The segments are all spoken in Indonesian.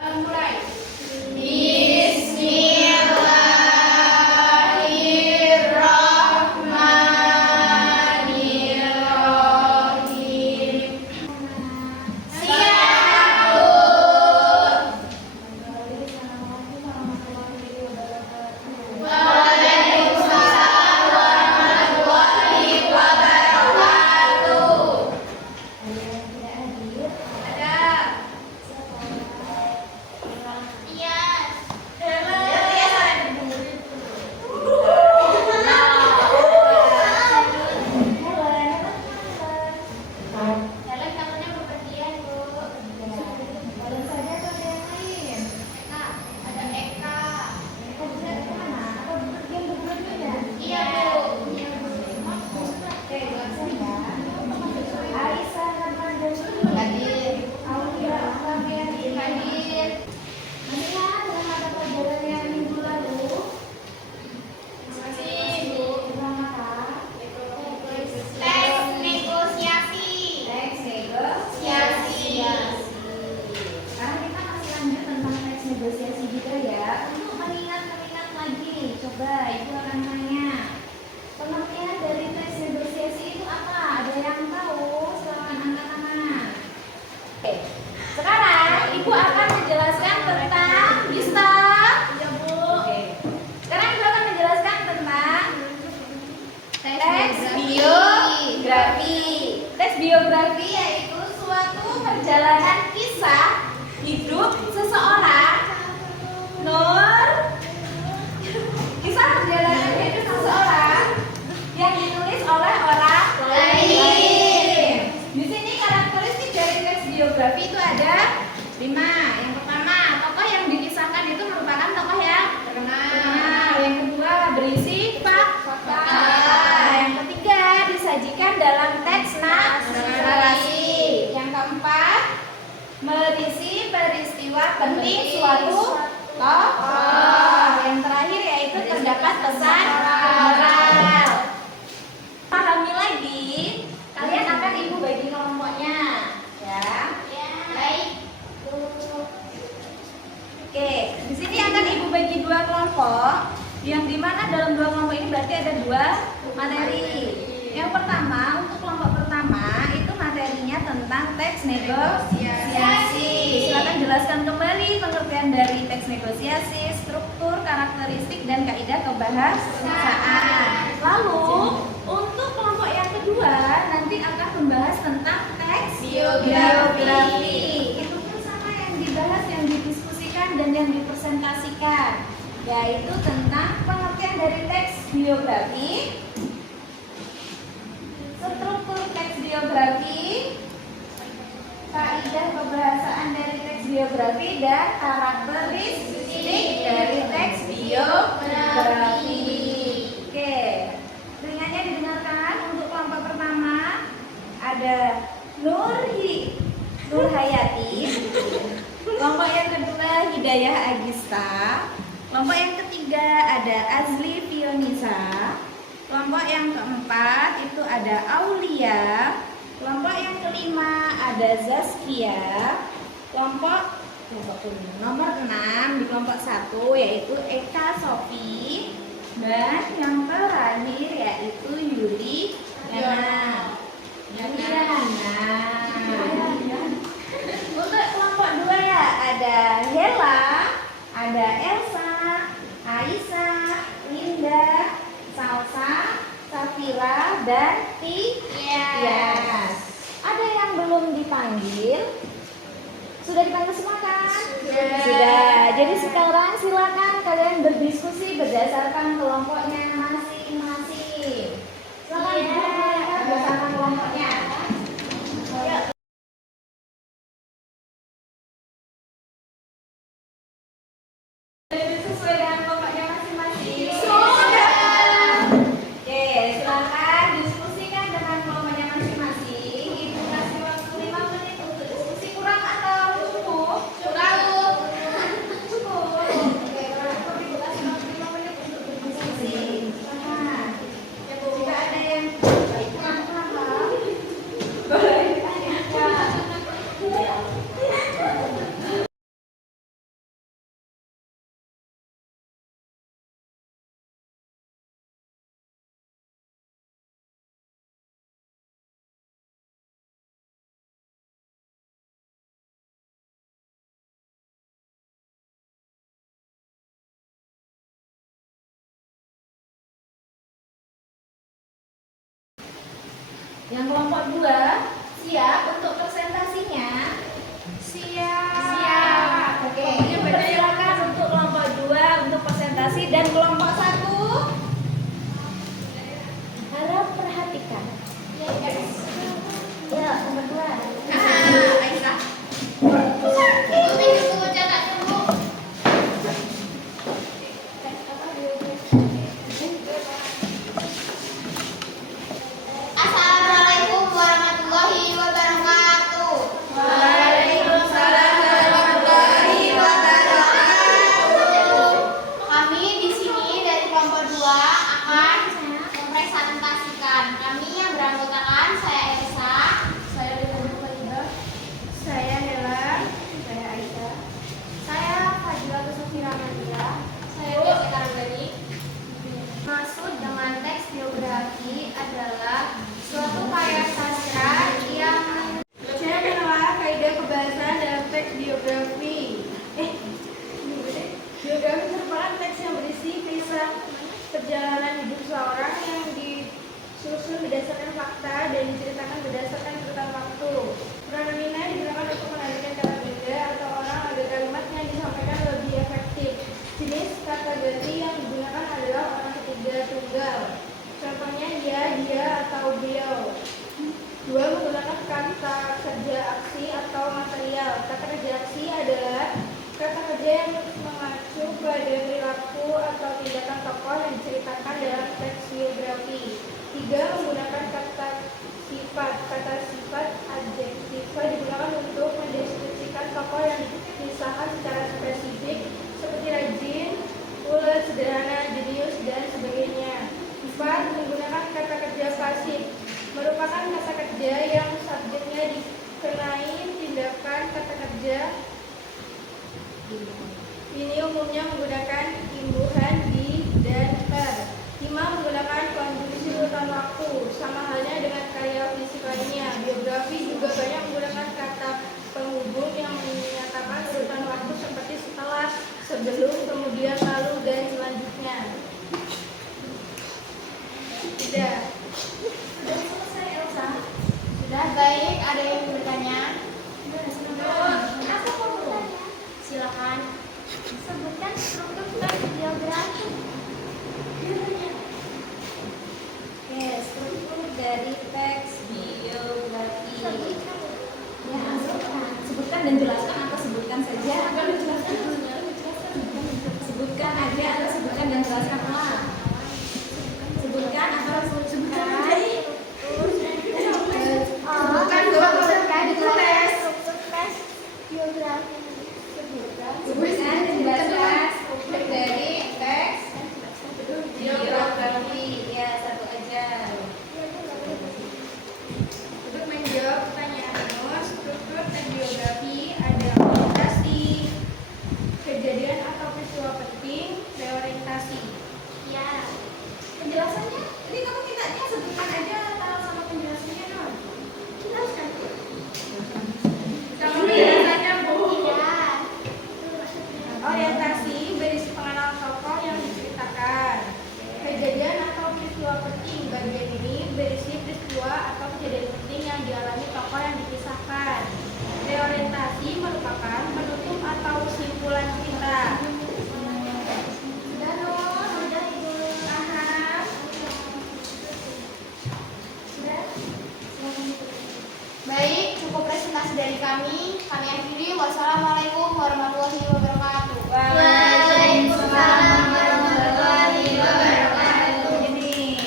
Mulai. Bismillahirrahmanirrahim. Waalaikumsalam warahmatullahi wabarakatuh. Ada. Iya. Jalan kamarnya bepergian, Bu. Badan saja atau ada yang lain? Nah, ada Eka. Mereka bisa kemana? Atau bepergian berdua-duanya? Iya, Bu. Oke, dosen ya. Aisyah Ramadan Hadir. Aulia Ahmadiani Hadir. Masih ingat dengan mata pelajarannya minggu lalu? Masih, Bu. Tentang apa? Tes negosiasi. Teks negosiasi. Sekarang kita masih lanjut tentang teks negosiasi juga ya. Untuk mengingat lagi nih, coba Ibu akan tanya. Pengertian dari teks negosiasi itu apa? Ada yang tahu? Silakan angkat tangan. Oke. Sekarang Ibu akan menjelaskan tentang bisa. Ya, Bu. Oke. Sekarang Ibu akan menjelaskan tentang teks biografi. Teks biografi yaitu suatu perjalanan kisah hidup seseorang. Kisah perjalanan hidup seseorang yang ditulis oleh orang lain. Di sini karakteristik dari teks biografi itu ada 5. Yang pertama, tokoh yang dikisahkan itu merupakan tokoh yang terkenal. Yang kedua, berisi fakta. Yang ketiga, disajikan dalam teks narasi. Yang keempat, berisi peristiwa penting suatu tokoh. Yang terakhir yaitu terdapat pesan moral. Pahami lagi, kalian akan Ibu bagi kelompoknya, ya. Baik. Oke, di sini akan Ibu bagi 2 kelompok, yang dimana dalam 2 kelompok ini berarti ada 2 materi. Yang pertama, untuk kelompok pertama itu materinya tentang teks negosiasi. Silakan jelaskan kembali pengertian dari teks negosiasi, struktur, karakteristik, dan kaidah kebahasaan. Lalu, untuk kelompok yang kedua nanti akan membahas tentang teks biografi. Itu pun sama yang dibahas, yang didiskusikan, dan yang dipresentasikan, yaitu tentang pengertian dari teks biografi, struktur teks biografi, kaidah kebahasaan dari teks biografi, dan karakteristik dari teks biografi. Oke, ringannya didengarkan. Untuk kelompok pertama ada Nurhayati. Kelompok yang kedua Hidayah Agista. Kelompok yang ketiga ada Azli Fionisa. Kelompok yang keempat itu ada Aulia. Kelompok yang kelima ada Zaskia. Kelompok nomor 6 di kelompok 1 yaitu Eka Sofi. Dan yang terakhir yaitu Yuli Yana. Untuk kelompok 2 ada Hela, ada Elsa, Aisyah, Linda, Salsa, Safira, dan Tias. Ada yang belum dipanggil? Sudah dipanggil semua kan? Sudah. Jadi sekarang silakan kalian berdiskusi berdasarkan kelompoknya masing-masing. Silakan berdasarkan kelompoknya. Sesuai dengan kelompoknya masing-masing. Sudah. Oke, silakan diskusikan dengan kelompoknya masing-masing. Ibu kasih waktu 5 menit untuk diskusi. Kurang atau cukup? Cukup. Oke, kurang cukup Ibu kasih waktu 5 menit untuk berdiskusi. Silakan. Jika ada yang Yang kelompok 2 siap untuk presentasinya? Siap. Oke, silakan untuk kelompok 2 untuk presentasi dan kelompok 1 harap perhatikan. Ya, nomor 2. Aisyah. Ibu minum buku catat dulu. Assalamualaikum warahmatullahi wabarakatuh. Waalaikumsalam warahmatullahi wabarakatuh. Kami di sini dari kelompok 2 akan mempresentasikan. Kami yang beranggotakan saya Elsa, saya Hela, saya Aisyah, saya Fadila Tusufira Madia, saya Desi Karanggani. Maksud dengan teks biografi adalah suatu karya sastra yang Saya menelaah kaidah kebahasaan dalam teks biografi. Biografi merupakan teks yang berisi kisah perjalanan hidup seorang yang disusun berdasarkan fakta dan diceritakan berdasarkan urutan waktu. Pronomina digunakan untuk menandakan kata benda atau orang agar kalimat yang disampaikan lebih efektif. Jenis kata ganti yang digunakan adalah orang ketiga tunggal. Contohnya dia, atau beliau. 2. Menggunakan kata kerja aksi atau material. Kata kerja aksi adalah kata kerja yang mengacu pada perilaku atau tindakan tokoh yang diceritakan dalam teks biografi. 3. Menggunakan kata sifat. Kata sifat adjektiva digunakan untuk mendeskripsikan tokoh yang dikisahkan secara spesifik seperti rajin, ulet, sederhana, jenius, dan sebagainya. 4. Menggunakan kata kerja pasif. Merupakan kata kerja yang subjeknya dikenai tindakan kata kerja. Ini umumnya menggunakan imbuhan di dan ter. 5. Menggunakan konjungsi urutan waktu. Sama halnya dengan karya fisik lainnya. Biografi juga banyak menggunakan kata penghubung yang menyatakan urutan waktu seperti setelah, sebelum, kemudian, lalu, dan selanjutnya. Sudah selesai Elsa? sudah baik. Ada yang bertanya? Apa mau? Silakan. Sebutkan struktur teks biografi. Oke, struktur dari teks biografi. Ya, sebutkan dan jelaskan atau sebutkan saja. Sebutkan aja atau sebutkan dan jelaskan lah. Sebutkan atau sebutkan aja. Bukan struktur teks biografi. Sebutkan dan jelaskan struktur dari teks biografi. Ya, satu aja. Untuk menjawab pertanyaanmu, struktur teks biografi ada orientasi, kejadian atau peristiwa penting, reorientasi. Ya. Penjelasannya, ini kamu mintanya sebutkan aja atau sama penjelasannya non? Jelaskan. Sama penjelasannya, Bu. Ya. Orientasi berisi pengenalan tokoh yang diceritakan. Kejadian atau peristiwa penting bagian ini berisi peristiwa atau kejadian penting yang dialami tokoh yang dikisahkan. Reorientasi merupakan penutup atau kesimpulan cerita. Sudah Nur, sudah Ibu. Paham? Sudah? Baik, cukup presentasi dari kami. Kami akhiri. Wassalamualaikum warahmatullahi wabarakatuh. Waalaikumsalam warahmatullahi wabarakatuh. Ini.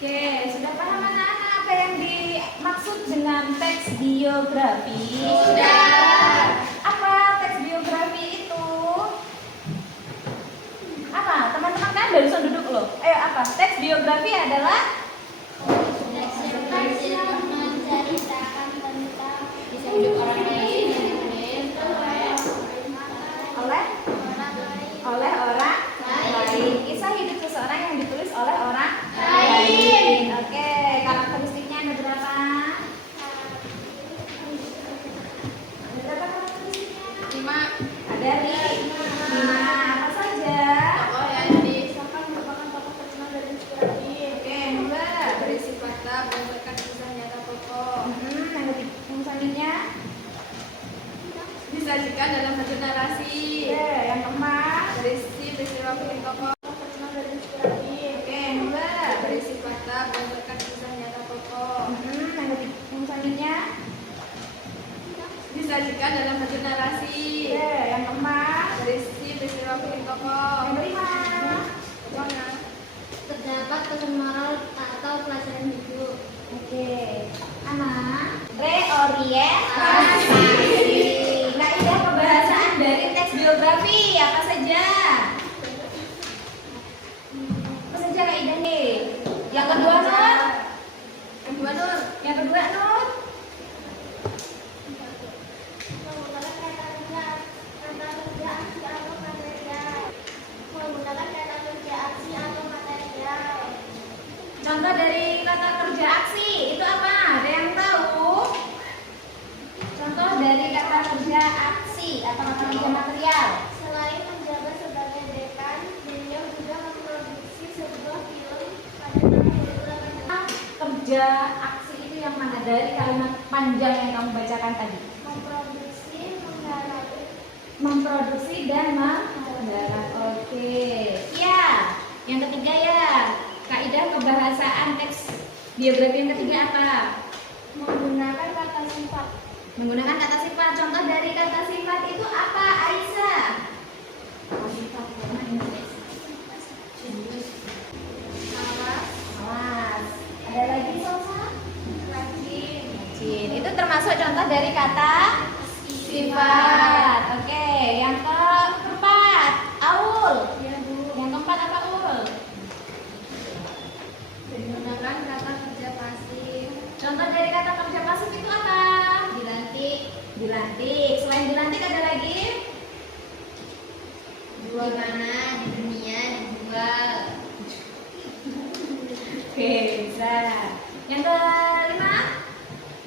Oke, sudah paham anak-anak apa yang dimaksud dengan teks biografi? Sudah. Apa teks biografi itu? Apa? Teman-teman kan barusan duduk loh. Ayo apa? Teks dari 5 apa saja? Tokoh yang disahkan merupakan tokoh terkenal dan inspiratif. Oke, yang kedua. Berisi fakta berdasarkan kisah nyata tokoh. Yang ketiga, yang selanjutnya. Disajikan dalam bentuk narasi. Oke, yang keempat. Berisi peristiwa penting tokoh terkenal dan inspiratif. Oke, yang kedua. Berisi fakta berdasarkan kisah nyata tokoh. Yang ketiga, yang selanjutnya. Disajikan dalam bentuk narasi. Oke, yang keempat. Berisi peristiwa penting tokoh. Yang kelima. Contohnya Terdapat pesan moral atau pelajaran hidup. Oke, anak reorientasi. Kaidah kebahasaan dari teks biografi apa saja? Apa saja kaidahnya? Yang kedua Nur. yang kedua Nur. Yang kedua Nur. Menggunakan kata kerja aksi atau material. Menggunakan kata kerja aksi atau material. Contoh dari kata kerja aksi itu apa? Ada yang tahu? Contoh dari kata kerja aksi atau kata kerja material. Selain menjabat sebagai dekan, beliau juga memproduksi sebuah film pada tahun 2018. Kerja aksi itu yang mana dari kalimat panjang yang kamu bacakan tadi? Memproduksi dan menggarap. Oke. Ya. Yang ketiga ya. Kaidah kebahasaan teks biografi yang ketiga apa? Menggunakan kata sifat. Menggunakan kata sifat. Contoh dari kata sifat itu apa, Aisyah? Sifat awas. Ada lagi Sosa? Rajin. Itu termasuk contoh dari kata sifat. Oke, yang keempat, Aul. Yang keempat apa, Aul? Menggunakan kata kerja pasif. Contoh dari kata kerja pasif itu apa? Dilantik. Dilantik. Selain dilantik ada lagi? Di mana di dunia dijual. Oke, bisa. Yang kelima,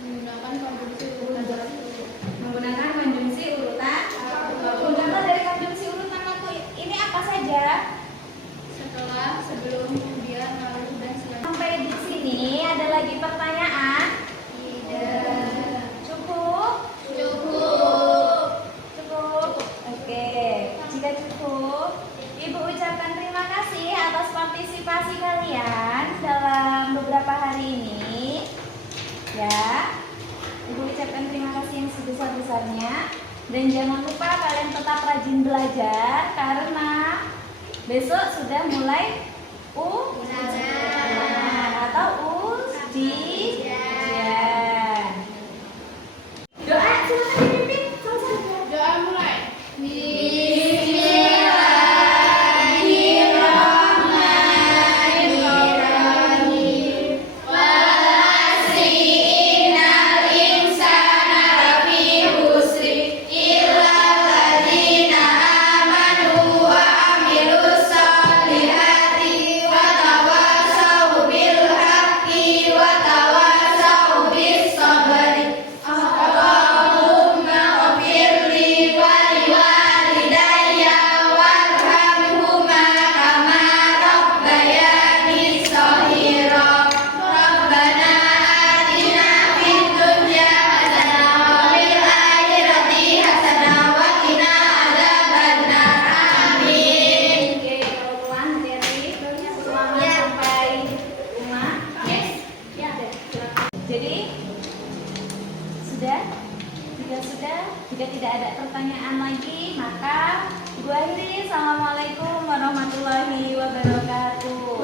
Menggunakan konjungsi urutan. menggunakan konjungsi urutan. Contoh dari konjungsi urutan waktu ini apa saja? Setelah, sebelum, kemudian, lalu, dan selanjutnya. Sampai di sini ada lagi pertanyaan? Tidak. Cukup? Cukup. Cukup. Oke, jika cukup, Ibu ucapkan terima kasih atas partisipasi kalian dalam beberapa hari ini. Ya, Ibu ucapkan terima kasih yang sebesar-besarnya. Dan jangan lupa kalian tetap rajin belajar karena besok sudah mulai ujian atau ujian. Doa silakan dipimpin. Doa mulai. Jika tidak ada pertanyaan lagi, maka Ibu akhiri. Assalamualaikum warahmatullahi wabarakatuh.